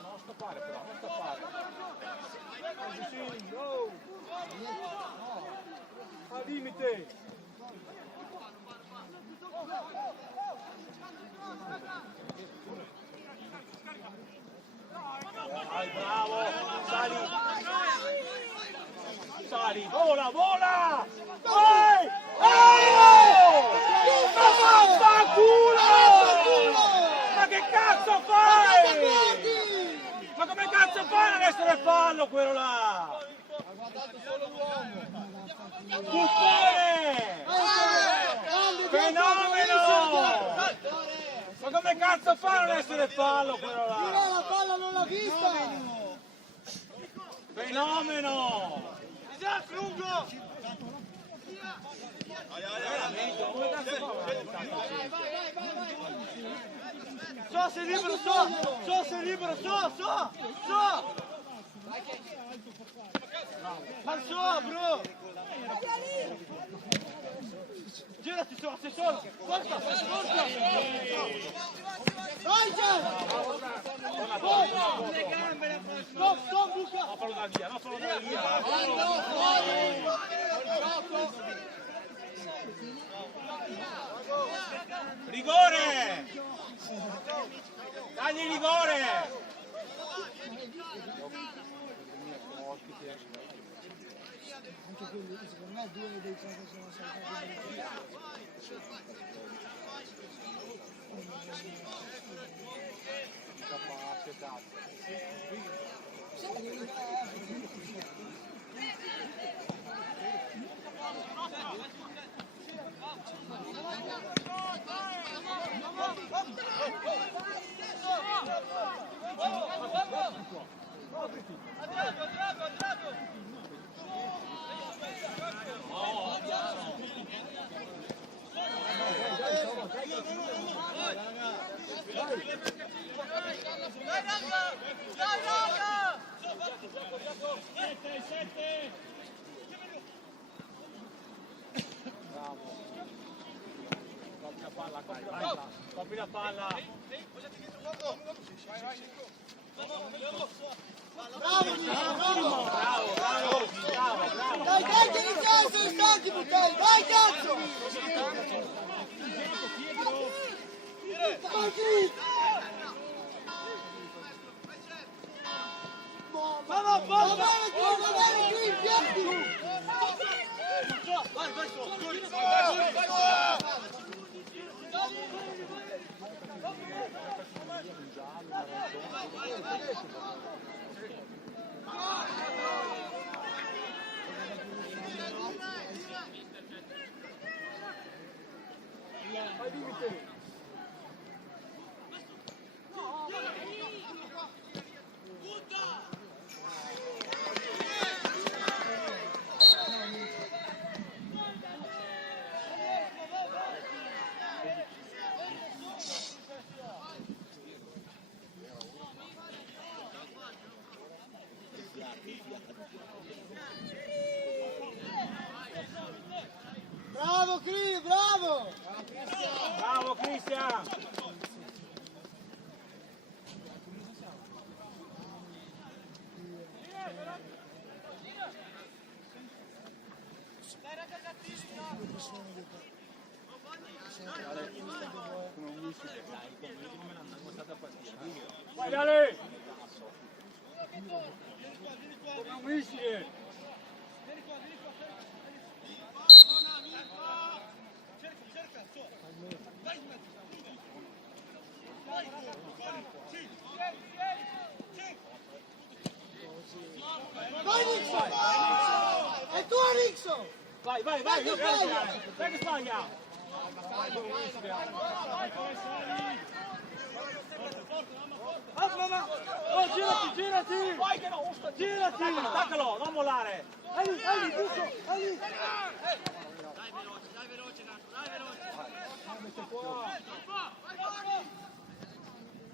Non stoppare però, non stoppare. Go! Al limite! Dai, bravo! Sali! Vola! Vai! Ma vaffanculo! Ma che cazzo fai? Ma come cazzo fai a essere fallo quello là? Ha guardato solo l'uomo! Buffone! Fenomeno! Ma come cazzo fa a non essere fallo quello là? La palla non l'ha vista! Fenomeno! Isaac, lungo! Come cazzo fa? Sei libero, so! Marso, bro! Girati, sei solo! Forza! Vai, Gian! Stop! va via, non farlo andare via. Rigore! Dagli rigore! Anche quelli, secondo me, due dei tre che sono saltati. Copri la palla. Bravo. Dai, dai, che iniziare, sono stanchi, buttare, vai, cazzo! Vai, va qui, piatti! Bravo, Cri, bravo! Bravo Cristian! Vai Ale! Come un missile! Vai, Nixon! È tua, Nixon! Vai, non sbagliare! Dai che sbaglia! Girati! Vai che no! Girati! Attaccalo, non mollare! Ali, Nixon! Ali! Dai veloce,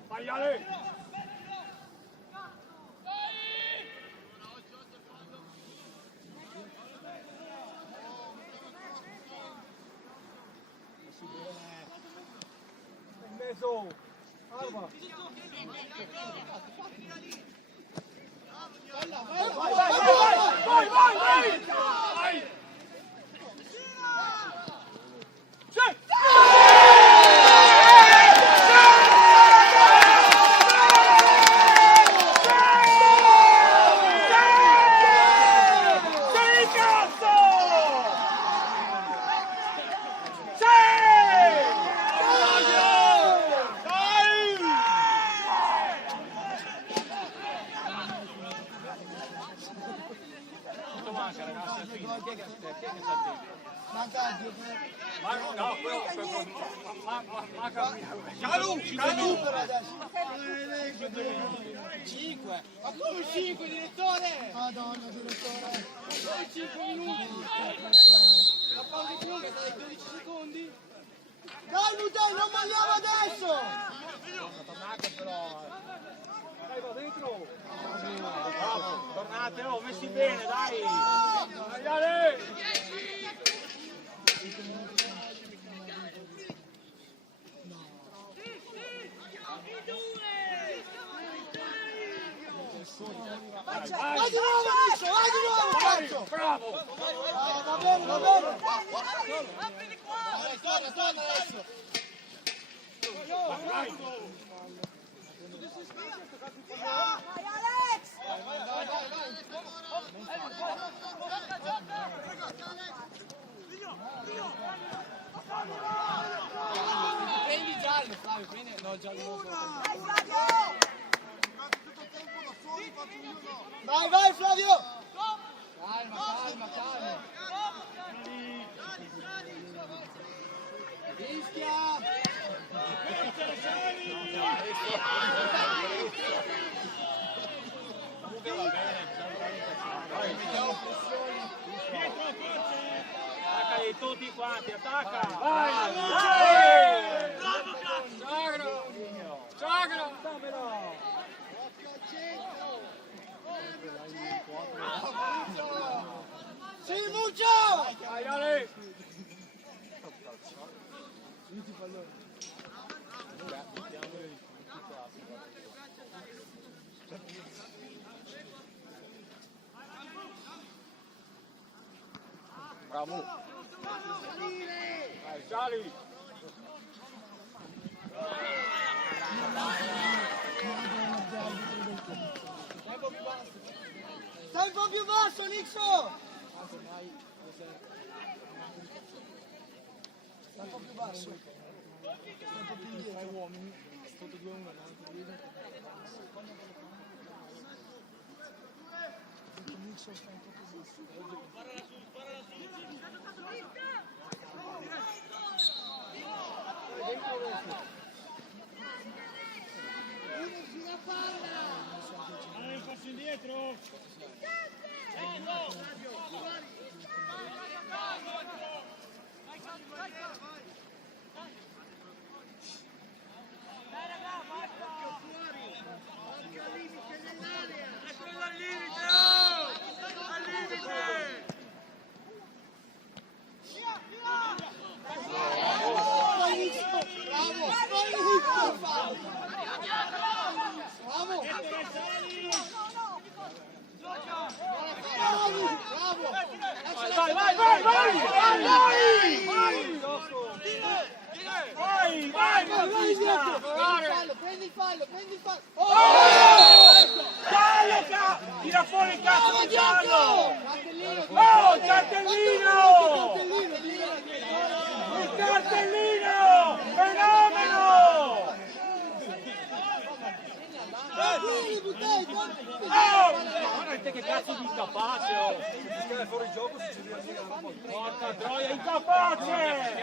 Vai Ale! In mezzo! Arma! Vai! Calu! 5! Ma come 5, direttore? Madonna, direttore! Come 5 minuti? La pausa di lunga sta ai 12 secondi? Dai, Mutei, non molliamo adesso! Dai, va dentro! Tornate, oh, messi bene, dai! Dai, Ale! Vai di nuovo, Nixo, vai di nuovo, cazzo! Bravo! Va bene, va bene! Torna adesso! Vai! Vai Alex! Prendi giallo, Flavio, prendi... No, giallo non so. Vai Flavio! Vai, vai Flavio! Calma, calma. Rischia! Attaccali tutti quanti, attacca! Vai! Bravo cazzo! Ciagro! Dammelo! Sì, Muccio! Vai Ale! Bravo! Vai, sali! Stai un po' più basso, Nixo! Stai un po' più basso. Stai un po' più indietro. Fai uomini. Sotto 2-1, Nixo sta un po' più basso. Dai, un passo indietro! Eccolo al limite! Oh! Al limite! Vai Nixo! Bravo! Vai Nixo! Bravo! Bravo! Vai, vai, vai, vai! Vai! Vai! Vai! Prendi il fallo! Fallo, tira fuori il cazzo di giallo! Oh, il cartellino! Il cartellino! Fenomeno! Oh! Guarda te che cazzo di incapace! Oh! Se fuori gioco succedeva lì. Porca troia, incapace!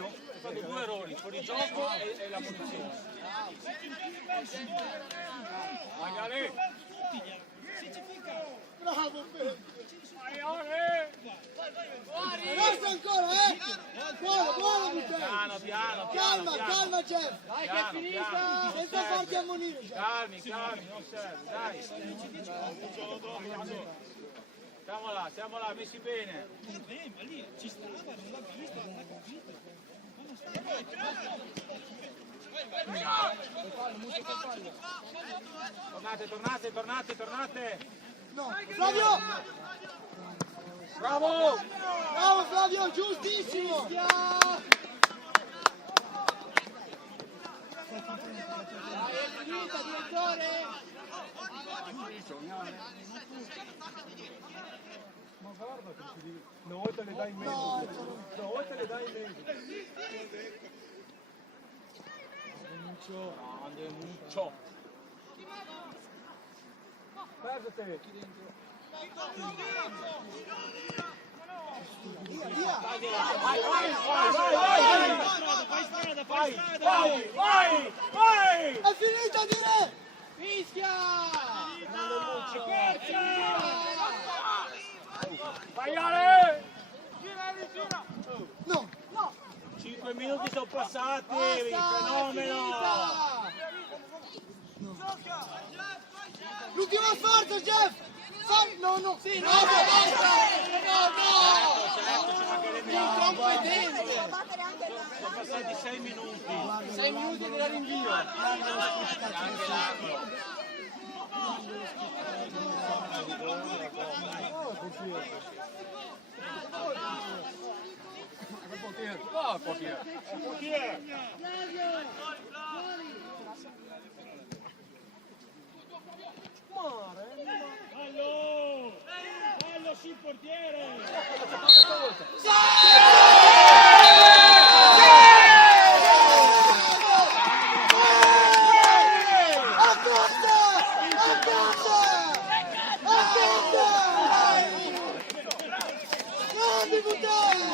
Ho fatto 2 errori, fuori gioco e la munizione. Vai Ale! Bravo Pedro! Vai Ale! Resta ancora, Buono, Butelli! Piano. Calma Jeff! Dai che è finita! Senza farti ammonire, Jeff! Calmi, non serve, dai! Siamo là, messi bene! Ma lì ci stava, non l'ha vista, non l'ha capito. Tornate! No, Flavio! Bravo! Bravo Flavio, giustissimo! Dai, è finita, direttore! Ma guarda che ti dico, una volta le dai in mezzo. Una volta le dai in mezzo. Grande Muccio! Perdete! Via! Vai! È finita di re! Fischia! Vai Ale! No! 5 minuti sono passati, Basta, fenomeno! L'ultimo sforzo, Jeff! No, sì, no, basta! Certo, ci mancherebbe altro. Incompetente! Devo battere anche il Sono passati 6 minuti. 6 minuti della rinvio. Anche l'angolo. Fallo sul portiere! Grandi buttoni!